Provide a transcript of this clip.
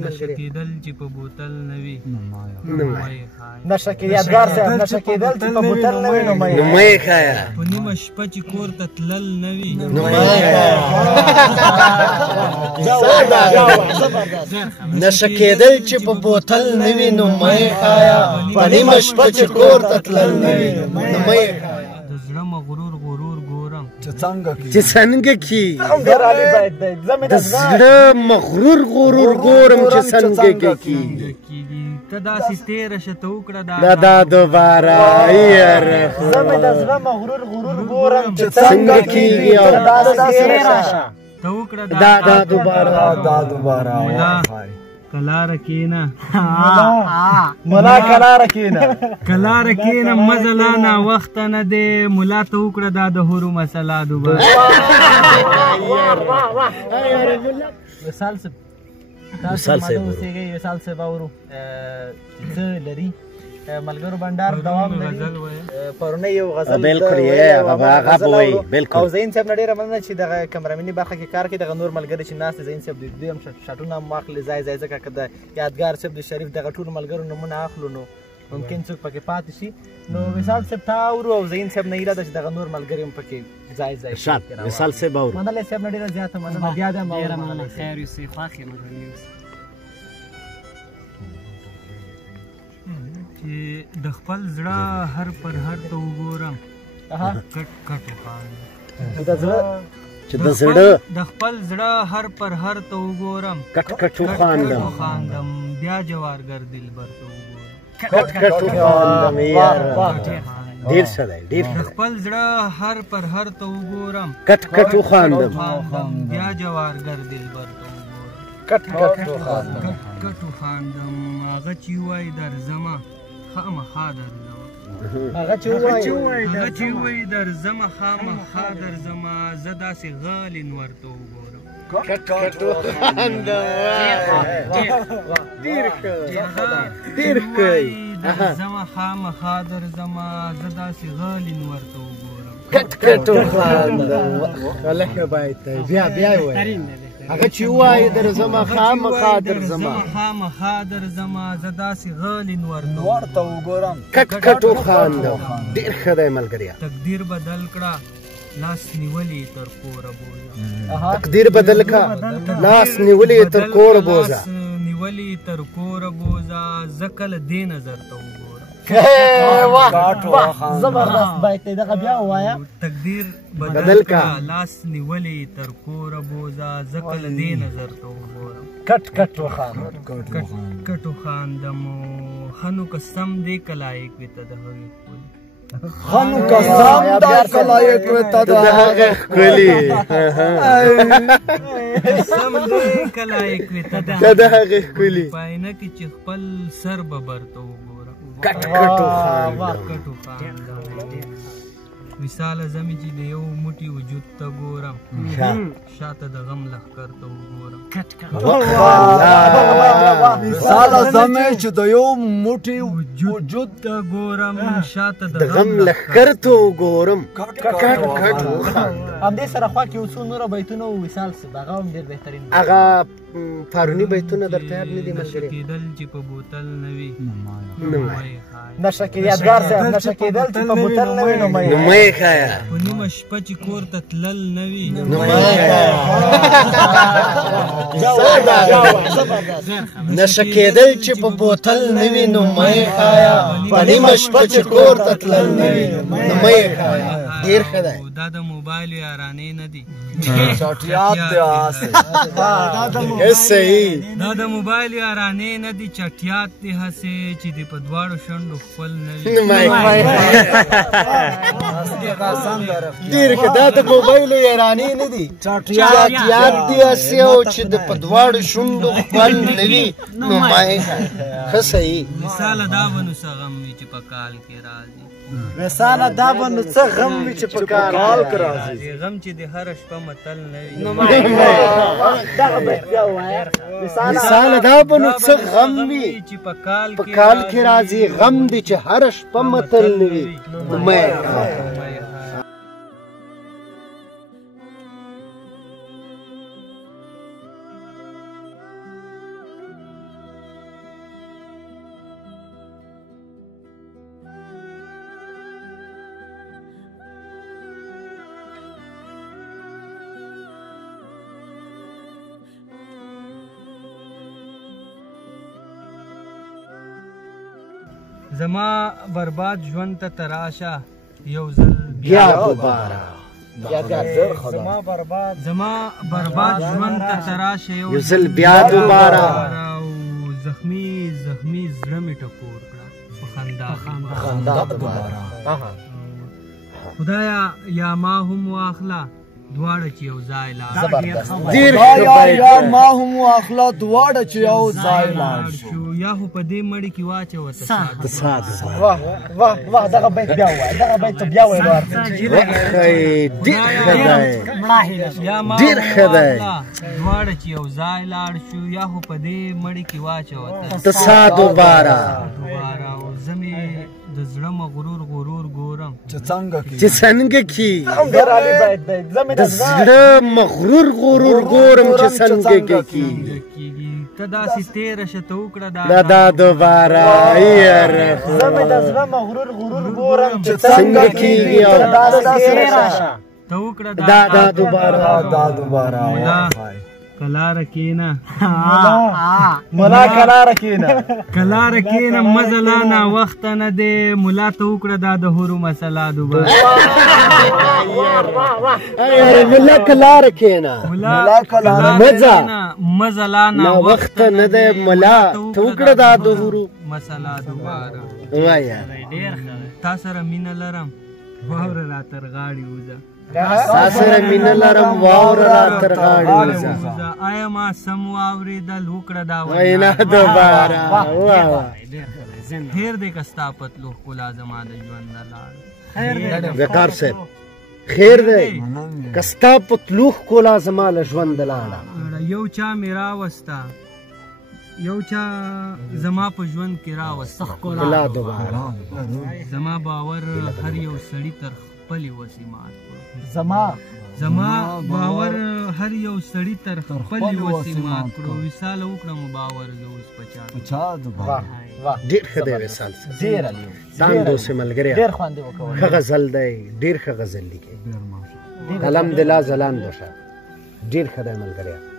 نشه کېدل چې په بوتل نه وي نشه کېدل یادګار صاحب نشه کېدل چې په بوتل نه وي نو مه یې ښایه په نیمه شپه چې کور ته تلل نه وي نو مه یې ښایه نشه کېدل چې په بوتل نه وي نو مه یې ښایه په نیمه شپه چې کور ته تلل نه وي نو مه یې ښایه د زړه مغرور غرور ګورم چې څنګه کی د زړه مغرور غرور ګورم چې څنګه کی ته داسې تېره شه ته وکړه دا دوباره یاره زه مې د زړه مغرور غرور ګورم چې څنګه کیږي او داسې تېره شه ته وکړه دا دوباره کلاره کېنه ملا کلاره کېنه کلاره کېنه مزه لا ناوخته نه دی ملا ته وکړه دا د هورو مسله دوباره وصال صاحب تاسو ماده اوسېږئ وصال صاحب اورو چې څه لري ملګرو بنډار دوام لري پرونه یو غزل بالکل یې هغه به وایي بالکل او زین صاحب نه ډېره مننه چې دغه کمرمني برخه کې کار کوي دغه نور ملګري چې ناست دي زین صاحب دوی هم شاټونه هم واخلي ځای ځکه که د یادګار صاحب د شریف دغه ټولو ملګرو نومونه اخلو نو ممکن څوک پکې پاتې شي نو وصال صاحب ته اورو او زین صاحب نه هیله ده چې دغه نور ملګري هم پکې ځای وصال صاحب اورو مننه صاحب نه ډېره زیاته مننه بیا د ډېره مننه خیر یوسف خوښ یم چې د خپل زړه هر پر هر ته وګورم کټ کټ وخاندم چې د زړه د خپل زړه هر پر هر ته وګورم کټ کټ وخاندم بیا جوارګر دلبر ته وګورم کټ کټ وخاندم یاره ډېر ښه دی ډېر د خپل زړه هر پر هر ته وګورم کټ کټ وخاندم بیا جوارګر دلبر ته وګورم کټ کټ وخاندم هغه چې وایي درځمه خامخا درځمه هغه چې وایي درځمه خامخا درځمه زه داسې غالین ورته وګورم کټ کټ وخاندم ډېر ښه درځمه خامخا درځمه زه داسې غالین ورته وګورم کټ کټ وخاندم هلکه باید بیا وایي هغه چې وایي درځمه خامخا درځمه زه داسې غالین ورته وګورم کټ کټ وخاندم ډېر ښه دی ملګریا تقدیر بدل کړه لاس نیولې تر کوره بوزه تقدیر بدل کړه لاس نیولې تر کوره بوزه زه کله دې نظر ته وګورم زبردست بیت دی دغه بیا ووایه تقدیر بدل کړه لاس نیولې تر کوره بوزه زه کله دې نظر ته وګورم کټ کټ وخاندم ښه نو که سم دی که لایق وي ته د هغې ښکلي خانو قسم دا کلایق و تا دا هغه ښکلي سم دی که لایق وي ته د هغې ښکلي په عینه کې چې خپل سر به برته وګورم کټ کټ وخاندم وصاله زمې چې د یو موټي وجود ته ګورم شاته د غم لښکر ته وګورم وصاله زمې چې د یو موټي وجود ته ګورم شاته د غم لښکر ته وګورم کټ کټ وخاندم همدې سره خوا کې یو څو نوره بیتونه و وصال صاحب هغه هم ډېر بهترین هغه پاروني بیتونه درته یاد نه دي نشه کېدل چې په بوتل نه وي نشه کېدل یادګار صاحب نشه کېدل چې په بوتل نه وي نو مه یې ښایه په نیمه شپه چې کور ته تلل نه وي نو مه یې ښایه نشه کېدل چې په بوتل نه وي نو مه یې ښایه په نیمه شپه چې کور ته تلل نه وي نو مه یې ښایه ډېر ښه دی دا د موبایل یارانې نه دي چټیات دی صحیح دا د موبایل یارانې نه دي چټیات دي هسې چې د په دواړو شونډو خپل نه وي ډېر ښه دا د موبایل یارانې نه دي چټیات دي هسې او چې د په دواړو شونډو خپل نه وي نو ما یې ښه صحیح مثاله دا به نو څه غم وي چې په کال کې راځي وصاله دا به نو څه غم وي چې په کال کې راځي غم چې د هره شپه متل نه وي دغه بیت بیا ووایه وصاله دا به نو څه غم وي چې په کال کې راځي غم دی چې هره شپه متل نه وي نو مه یې ښایه زما برباد ژوند ته تراشه یو ځل بیا دوباره زما برباد ژوند ته تراشه یو ځل بیا دوباره زخمی زړه مې ټکور کړه په خندا دوباره خدایا یا ما هم واخله دواړه چې یو ځای لاړ یا ما هم واخله دواړه چې یو ځای لاړ شو یا خو په دې مړي کې واچوه واه دغه بیت بیا وایه یا ما ډېر ښه دی دواړه چې یو ځای لاړ شو یا خو په دې مړي کې واچوه تسا دوباره او زه مې د زړه مغرور ګورم چې څنګه کی د زړه مغرور ګورم چې څنګه کیږي ته داسې تېره شه ته وکړه دا دوباره زه مې د زړه مغرور ګورم چې څنګه کیږي ته وکړه دا دوباره کلاره کېنه ملا کلاره کېنه مزه لا ناوخته نه دی ملا ته وکړه دا د هورو مسله دوباره ملا کلاره کېنه مزه لا ناوخته نه دی ملا ته وکړه دا د هورو مسله دوباره وایه تا سره مینه لرم واوره را تر غاړې وځه ساسره مینه لرم واوره را تر غاړې وځه آیا ما سم واورېدل وکړه دا وینا دوباره خیر دی که ستا پتلو ښکلا زما د ژوند نه لاړ وقار صاحب خیر دی که ستا پتلو ښکلا زما له ژونده لاړه یو چا مې راوسته یو چا زما په ژوند کې راوسته ښکلا دوباره زما باور هر یو سړي تر خپلې وسې مات کړو زما باور هر یو سړي تر خپلې وسې مات کړو وصاله وکړم باور زه اوس په چا ډېر ښه دی وصال صاحب ځان دوسې ملګری ښه غزل دی ډېر ښه غزل لیکي قلم د لا ځلانده شه ډېر ښه دی ملګری